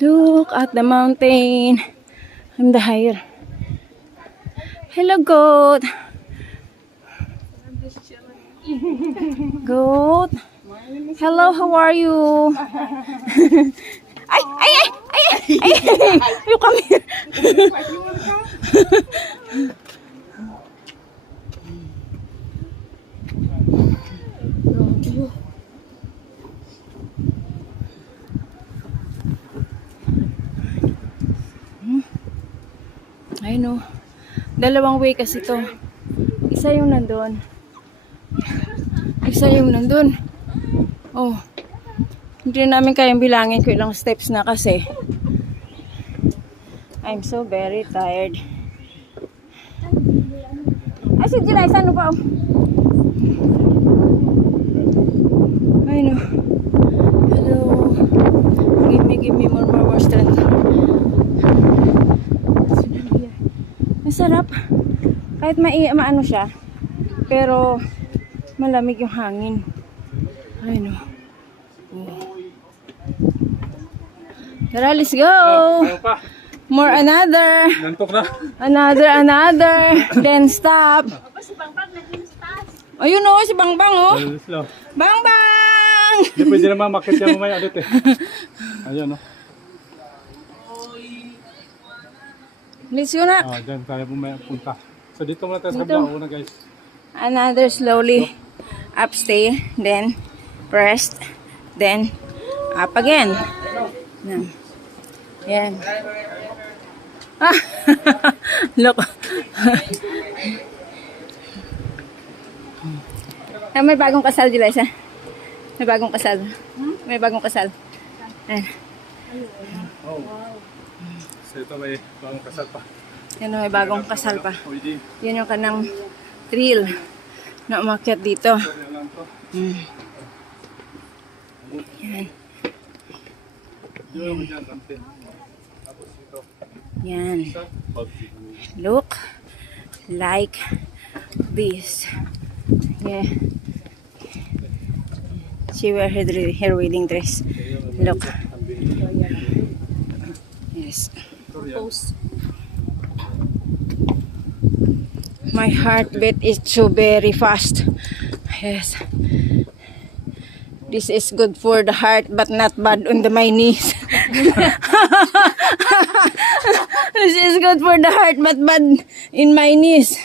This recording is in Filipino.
Look at the mountain. I'm the higher. Hello, goat. Goat. Hello, how are you? Ay, ay, ay, ay, ay, ay, you come here. I know. Dalawang way kasi to. Isa yung nandun. Isa yung nandun. Oh. Hindi namin kayang bilangin kung ilang steps na kasi. I'm so very tired. Ay, si Jiray, saan pa? I know. Hello. Give me more strength. Masarap. Kahit maano siya. Pero malamig yung hangin. I know. Tara, let's go. More another. Nantok na. Another. Then stop. Ayun o, si Bangbang o. Bangbang! Hindi pwede naman makit yan mamaya ulit eh. Ayun o. Let's go na. Dyan tayo punta. So dito muna tayo sa kabila una guys. Another slowly up stay, then pressed, then up again. Yan. Ah, look. May bagong kasal, Jelisa. May bagong kasal. May bagong kasal. Ayan. Oh. So ito may bagong kasal pa. Yan, may bagong kasal pa. Yan yung kanang trail na umakyat dito. Yan. Yan. Look like this. Yeah. She wear her wedding dress. Look. Yes. Pose. My heartbeat is so very fast. Yes. This is good for the heart but not bad on my knees. This is good for the heart but bad in my knees.